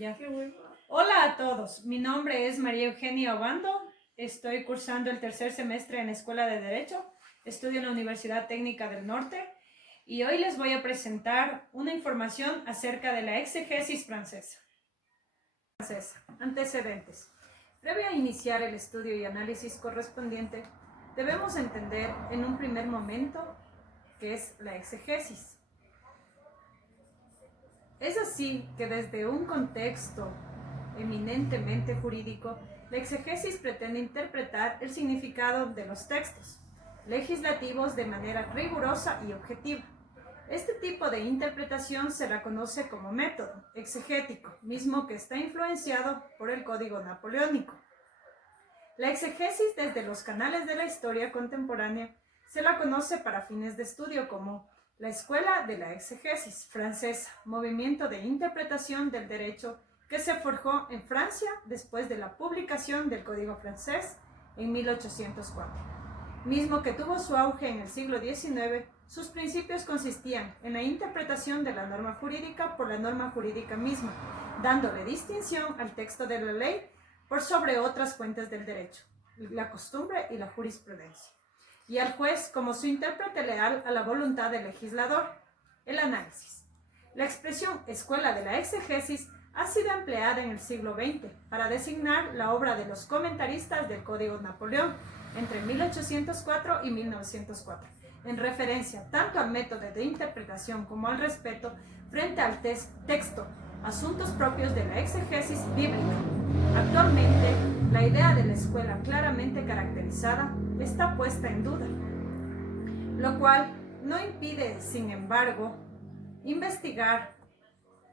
Ya. Hola a todos, mi nombre es María Eugenia Obando, estoy cursando el tercer semestre en la Escuela de Derecho, estudio en la Universidad Técnica del Norte y hoy les voy a presentar una información acerca de la exegesis francesa. Antecedentes. Previo a iniciar el estudio y análisis correspondiente, debemos entender en un primer momento qué es la exegesis. Es así que desde un contexto eminentemente jurídico, la exegesis pretende interpretar el significado de los textos legislativos de manera rigurosa y objetiva. Este tipo de interpretación se la conoce como método exegético, mismo que está influenciado por el Código Napoleónico. La exegesis desde los canales de la historia contemporánea se la conoce para fines de estudio como la Escuela de la Exegesis francesa, movimiento de interpretación del derecho que se forjó en Francia después de la publicación del Código francés en 1804. Mismo que tuvo su auge en el siglo XIX, sus principios consistían en la interpretación de la norma jurídica por la norma jurídica misma, dándole distinción al texto de la ley por sobre otras fuentes del derecho, la costumbre y la jurisprudencia, y al juez como su intérprete leal a la voluntad del legislador. El análisis. La expresión escuela de la exegesis ha sido empleada en el siglo XX para designar la obra de los comentaristas del Código Napoleón entre 1804 y 1904, en referencia tanto al método de interpretación como al respeto frente al texto, asuntos propios de la exegesis bíblica. Actualmente, la idea de la escuela claramente caracterizada está puesta en duda, lo cual no impide, sin embargo, investigar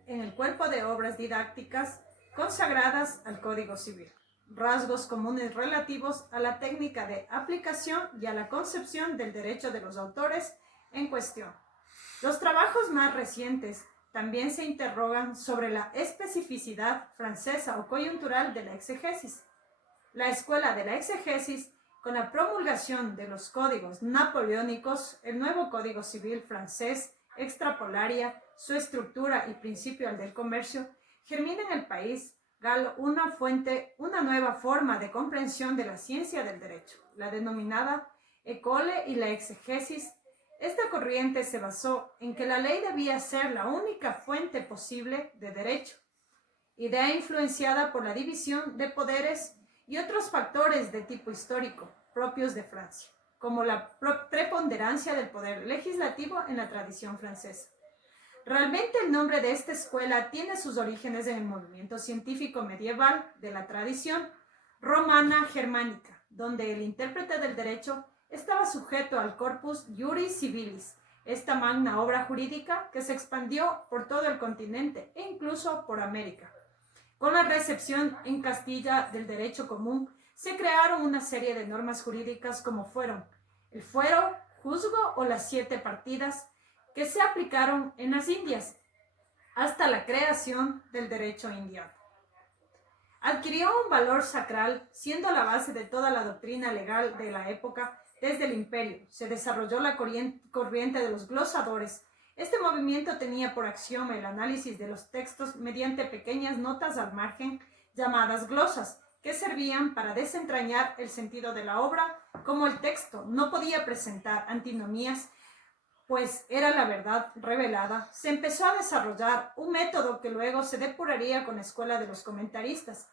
en el cuerpo de obras didácticas consagradas al Código Civil rasgos comunes relativos a la técnica de aplicación y a la concepción del derecho de los autores en cuestión. Los trabajos más recientes también se interrogan sobre la especificidad francesa o coyuntural de la exegesis. La escuela de la exegesis, con la promulgación de los códigos napoleónicos, el nuevo Código Civil francés extrapolaria su estructura y principio al del comercio, germina en el país galo una nueva forma de comprensión de la ciencia del derecho, la denominada École y la exegesis. Esta corriente se basó en que la ley debía ser la única fuente posible de derecho, idea influenciada por la división de poderes y otros factores de tipo histórico propios de Francia, como la preponderancia del poder legislativo en la tradición francesa. Realmente el nombre de esta escuela tiene sus orígenes en el movimiento científico medieval de la tradición romana germánica, donde el intérprete del derecho estaba sujeto al corpus juris civilis, esta magna obra jurídica que se expandió por todo el continente e incluso por América. Con la recepción en Castilla del derecho común, se crearon una serie de normas jurídicas como fueron el fuero, juzgo o las 7 partidas, que se aplicaron en las Indias hasta la creación del derecho indiano. Adquirió un valor sacral, siendo la base de toda la doctrina legal de la época desde el imperio. Se desarrolló la corriente de los glosadores. Este movimiento tenía por axioma el análisis de los textos mediante pequeñas notas al margen llamadas glosas, que servían para desentrañar el sentido de la obra. Como el texto no podía presentar antinomías, pues era la verdad revelada, se empezó a desarrollar un método que luego se depuraría con la escuela de los comentaristas,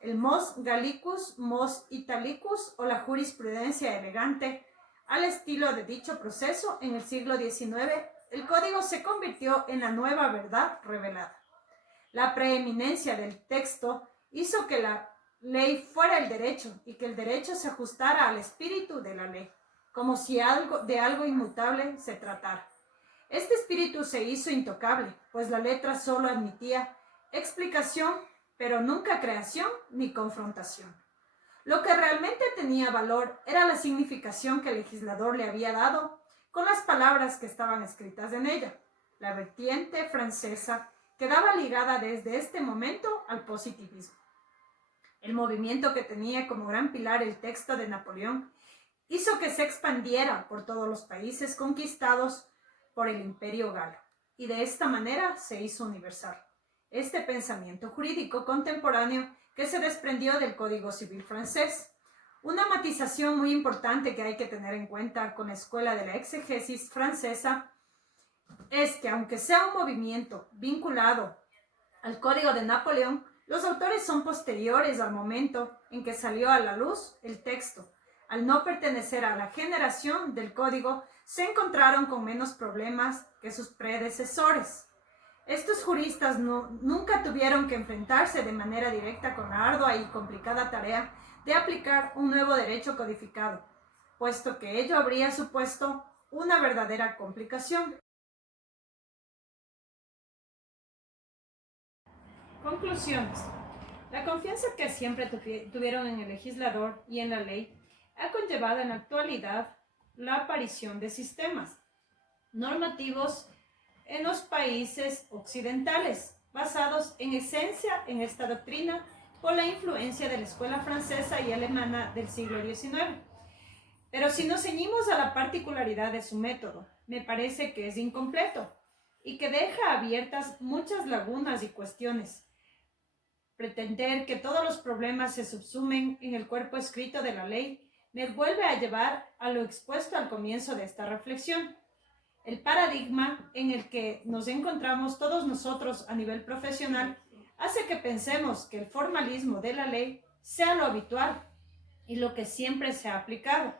el mos gallicus, mos italicus o la jurisprudencia elegante. Al estilo de dicho proceso, en el siglo XIX, el código se convirtió en la nueva verdad revelada. La preeminencia del texto hizo que la ley fuera el derecho y que el derecho se ajustara al espíritu de la ley, como si de algo inmutable se tratara. Este espíritu se hizo intocable, pues la letra solo admitía explicación, pero nunca creación ni confrontación. Lo que realmente tenía valor era la significación que el legislador le había dado con las palabras que estaban escritas en ella. La vertiente francesa quedaba ligada desde este momento al positivismo. El movimiento que tenía como gran pilar el texto de Napoleón hizo que se expandiera por todos los países conquistados por el Imperio Galo, y de esta manera se hizo universal. este pensamiento jurídico contemporáneo que se desprendió del Código Civil francés. Una matización muy importante que hay que tener en cuenta con la escuela de la exegesis francesa es que, aunque sea un movimiento vinculado al Código de Napoleón, los autores son posteriores al momento en que salió a la luz el texto. Al no pertenecer a la generación del código, se encontraron con menos problemas que sus predecesores. Estos juristas nunca tuvieron que enfrentarse de manera directa con la ardua y complicada tarea de aplicar un nuevo derecho codificado, puesto que ello habría supuesto una verdadera complicación. Conclusiones. La confianza que siempre tuvieron en el legislador y en la ley ha conllevado en la actualidad la aparición de sistemas normativos en los países occidentales, basados en esencia en esta doctrina por la influencia de la escuela francesa y alemana del siglo XIX. Pero si nos ceñimos a la particularidad de su método, me parece que es incompleto y que deja abiertas muchas lagunas y cuestiones. Pretender que todos los problemas se subsumen en el cuerpo escrito de la ley me vuelve a llevar a lo expuesto al comienzo de esta reflexión. El paradigma en el que nos encontramos todos nosotros a nivel profesional hace que pensemos que el formalismo de la ley sea lo habitual y lo que siempre se ha aplicado.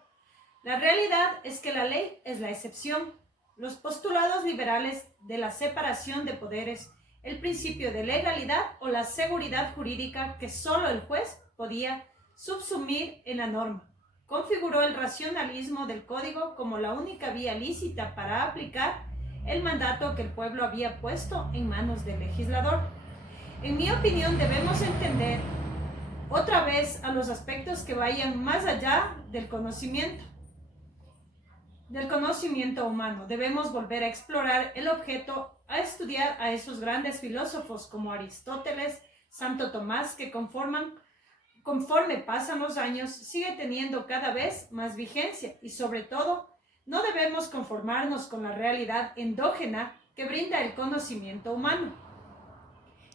La realidad es que la ley es la excepción. Los postulados liberales de la separación de poderes, el principio de legalidad o la seguridad jurídica que solo el juez podía subsumir en la norma, configuró el racionalismo del código como la única vía lícita para aplicar el mandato que el pueblo había puesto en manos del legislador. En mi opinión, debemos entender otra vez a los aspectos que vayan más allá del conocimiento humano. Debemos volver a explorar el objeto, a estudiar a esos grandes filósofos como Aristóteles, Santo Tomás, que conforme pasan los años, sigue teniendo cada vez más vigencia y, sobre todo, no debemos conformarnos con la realidad endógena que brinda el conocimiento humano.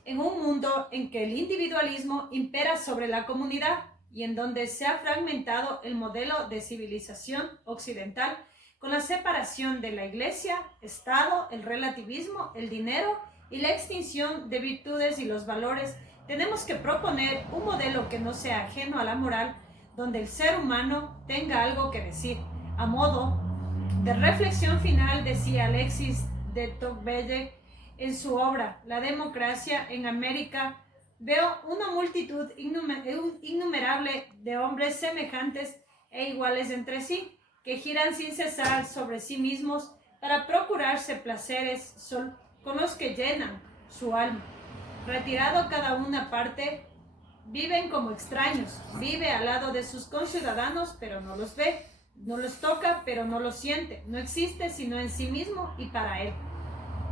En un mundo en que el individualismo impera sobre la comunidad y en donde se ha fragmentado el modelo de civilización occidental con la separación de la Iglesia, Estado, el relativismo, el dinero y la extinción de virtudes y los valores, tenemos que proponer un modelo que no sea ajeno a la moral, donde el ser humano tenga algo que decir. A modo de reflexión final, decía Alexis de Tocqueville en su obra La democracia en América: veo una multitud innumerable de hombres semejantes e iguales entre sí, que giran sin cesar sobre sí mismos para procurarse placeres con los que llenan su alma. Retirado cada una parte, viven como extraños. Vive al lado de sus conciudadanos, pero no los ve. No los toca, pero no los siente. No existe sino en sí mismo y para él.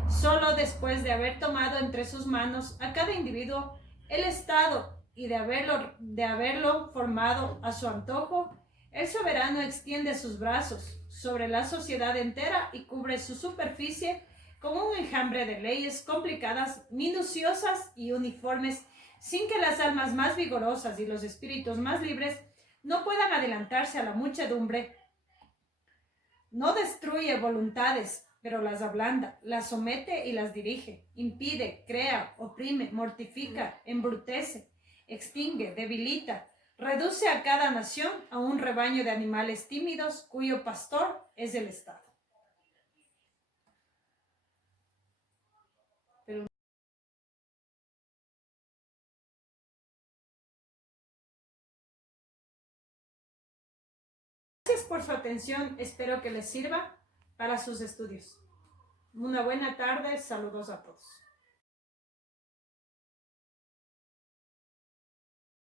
Solo después de haber tomado entre sus manos a cada individuo el Estado y de haberlo formado a su antojo, el soberano extiende sus brazos sobre la sociedad entera y cubre su superficie como un enjambre de leyes complicadas, minuciosas y uniformes, sin que las almas más vigorosas y los espíritus más libres no puedan adelantarse a la muchedumbre. No destruye voluntades, pero las ablanda, las somete y las dirige, impide, crea, oprime, mortifica, embrutece, extingue, debilita, reduce a cada nación a un rebaño de animales tímidos cuyo pastor es el Estado. Gracias por su atención, espero que les sirva para sus estudios. Una buena tarde, saludos a todos.